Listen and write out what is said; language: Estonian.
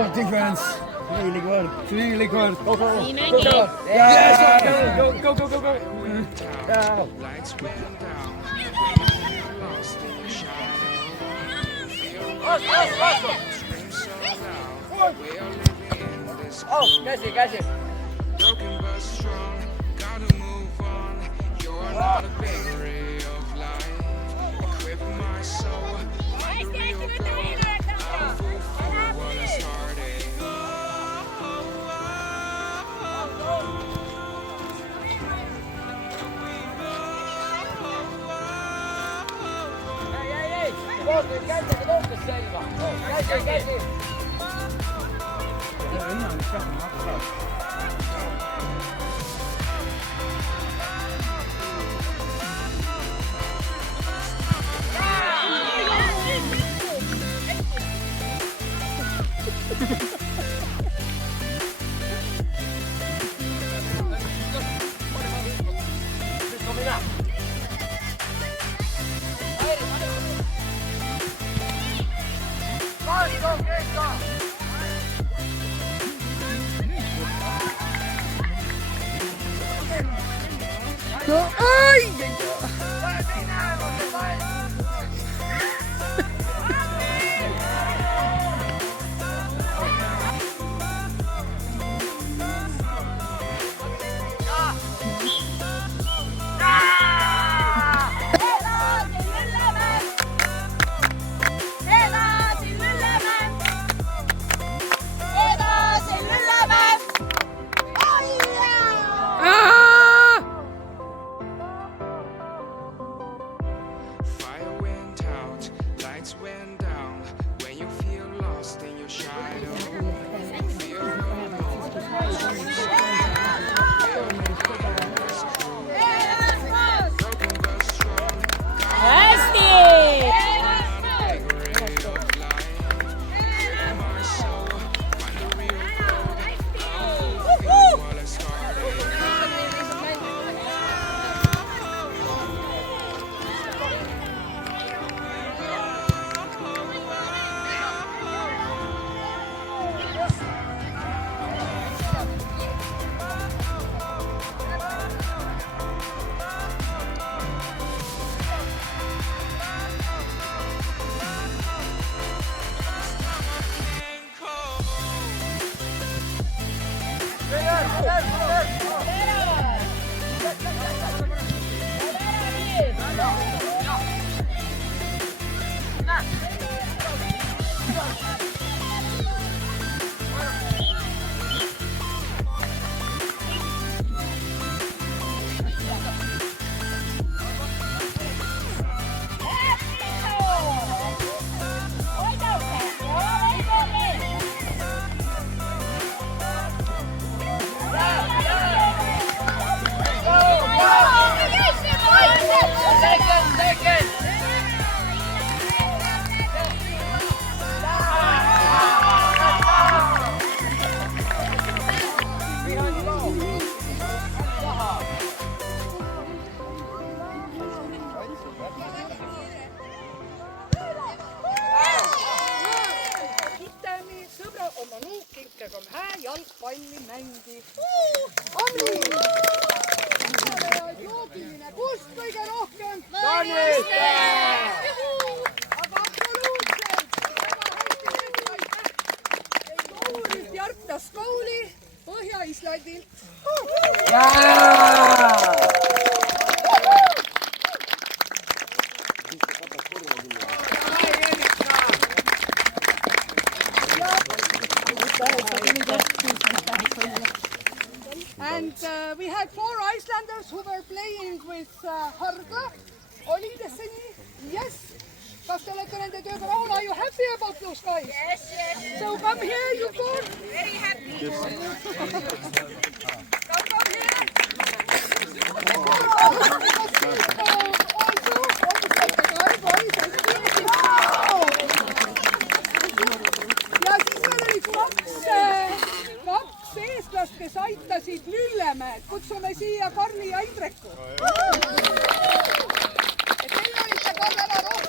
What defense? Really good. Really good. Go, go, go. See, Go, Maggie. go. Yes, go, go, go, go, go. Go. Oh, käsi, käsi. Käsi, käsi. jalgpalli mängib. Amri! Loogiline, kust kõige rohkem? Tarniste! Aga absoluutselt! Koolist Jartas kooli Põhja-Islandilt. And we had 4 Icelanders who were playing with Harga. Oli see nii? Yes. Kas te olete nende tööga rahul? Are you happy about those guys? Yes, yes. So come here, you four. Very happy. Come here. Also, ja siis meil olid kaks eestlast, kes aitasid Lüllemäed. Kutsume siia Karli ja Indreku. läheb ära rohkem.